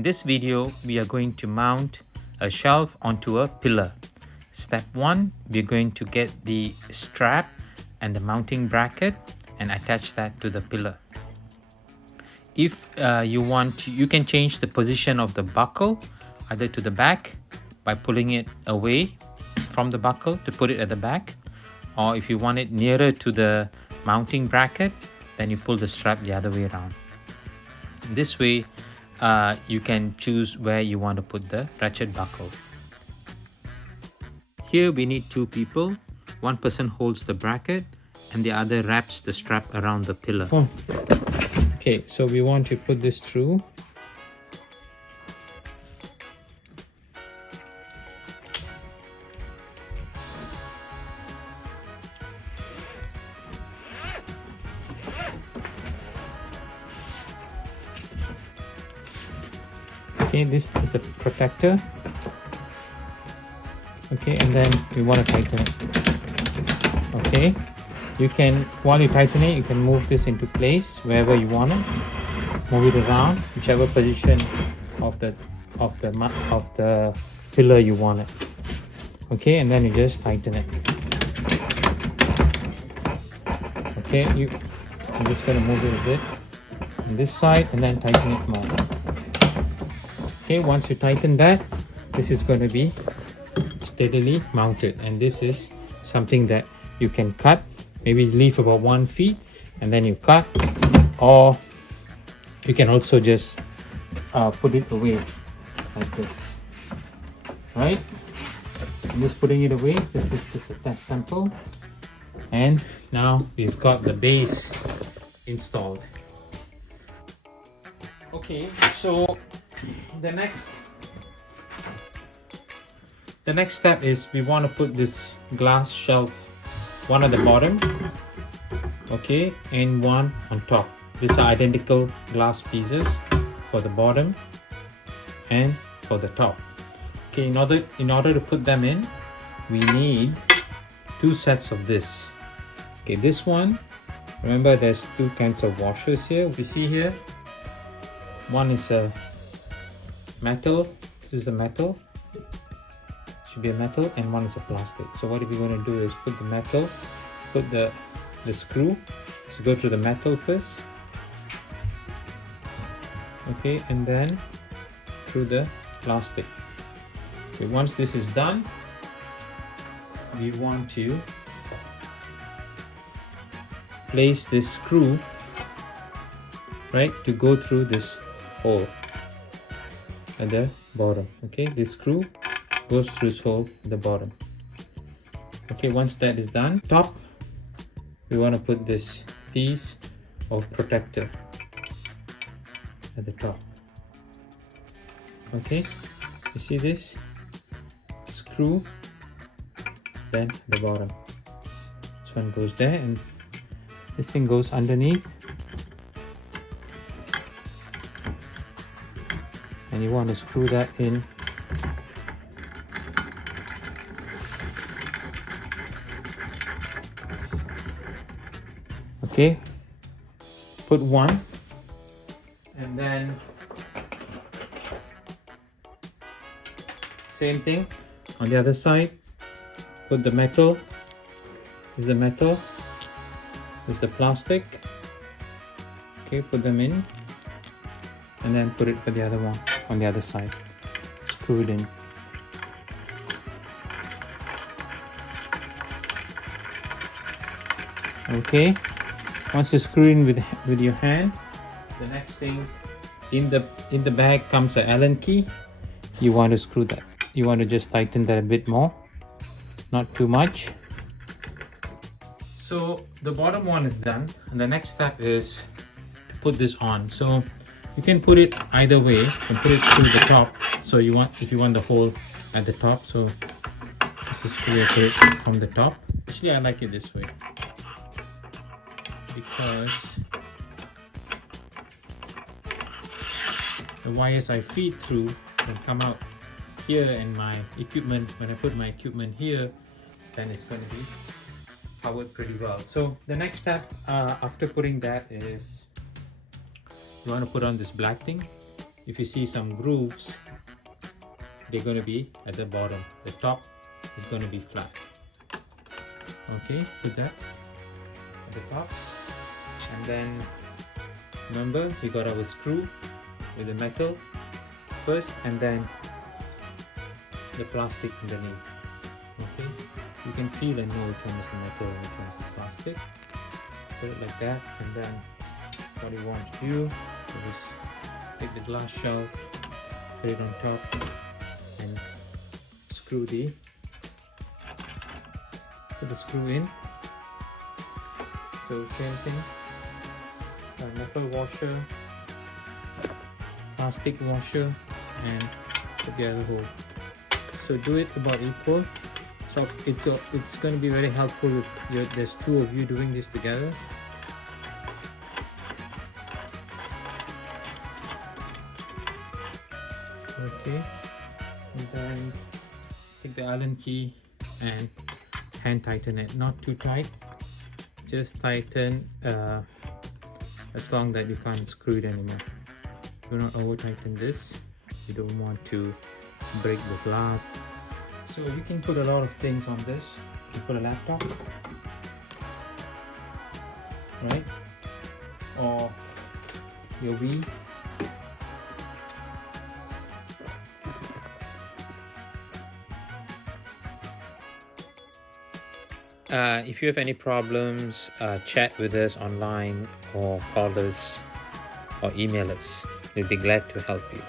In this video, we are going to mount a shelf onto a pillar. Step 1, we're going to get the strap and the mounting bracket and attach that to the pillar. If you want to, you can change the position of the buckle either to the back by pulling it away from the buckle to put it at the back, or if you want it nearer to the mounting bracket, then you pull the strap the other way around. This way you can choose where you want to put the ratchet buckle. Here we need two people. One person holds the bracket and the other wraps the strap around the pillar. Okay, so we want to put this through. Okay, this is a protector. Okay, and then we want to tighten it. Okay, you can, while you tighten it, you can move this into place wherever you want it. Move it around, whichever position of the pillar you want it. Okay, and then you just tighten it. Okay, I'm just going to move it a bit on this side and then tighten it more. Okay, once you tighten that, this is going to be steadily mounted, and this is something that you can cut, maybe leave about 1 feet and then you cut, or you can also just put it away like this, right? I'm just putting it away. This is just a test sample, and now we've got the base installed. Okay, so the next step is we want to put this glass shelf, one at the bottom, okay, and one on top. These are identical glass pieces for the bottom and for the top. Okay, in order to put them in, we need 2 sets of this. Okay, this one, remember there's 2 kinds of washers here. If you see here, one is a metal, this is the metal, should be a metal, and one is a plastic. So what we're going to do is put the metal, put the screw, so go through the metal first, okay, and then through the plastic. Okay, once this is done, we want to place this screw right to go through this hole at the bottom. Okay, this screw goes through this hole at the bottom. Okay, once that is done, top, we want to put this piece of protector at the top. Okay, you see this screw, then the bottom. This one goes there, and this thing goes underneath, and you want to screw that in. Okay, put one, and then same thing on the other side. Put the metal. This is the metal. This is the plastic. Okay, put them in, and then put it for the other one on the other side. Screw it in. Okay, once you screw in with your hand, the next thing, in the bag comes an Allen key. You want to screw that. You want to just tighten that a bit more, not too much. So the bottom one is done, and the next step is to put this on. So you can put it either way. You can put it through the top. So if you want the hole at the top. So this is the way to put it from the top. Actually, I like it this way, because the wires I feed through can come out here, and my equipment, when I put my equipment here, then it's going to be covered pretty well. So the next step after putting that is you want to put on this black thing. if you see some grooves, they're going to be at the bottom. The top is going to be flat. Okay, put that at the top. And then remember, we got our screw with the metal first and then the plastic underneath. Okay, you can feel and know which one is the metal and which one is the plastic. Put it like that, and then what you want to do is take the glass shelf, put it on top, and put the screw in. So same thing, metal washer, plastic washer, and put the other hole. So do it about equal. So it's going to be very helpful if there's two of you doing this together. Okay, and then take the Allen key and hand tighten it. Not too tight, just tighten as long that you can't screw it anymore. Do not over tighten this. You don't want to break the glass. So you can put a lot of things on this. You can put a laptop, right, or your Wii. If you have any problems, chat with us online or call us or email us. We'll be glad to help you.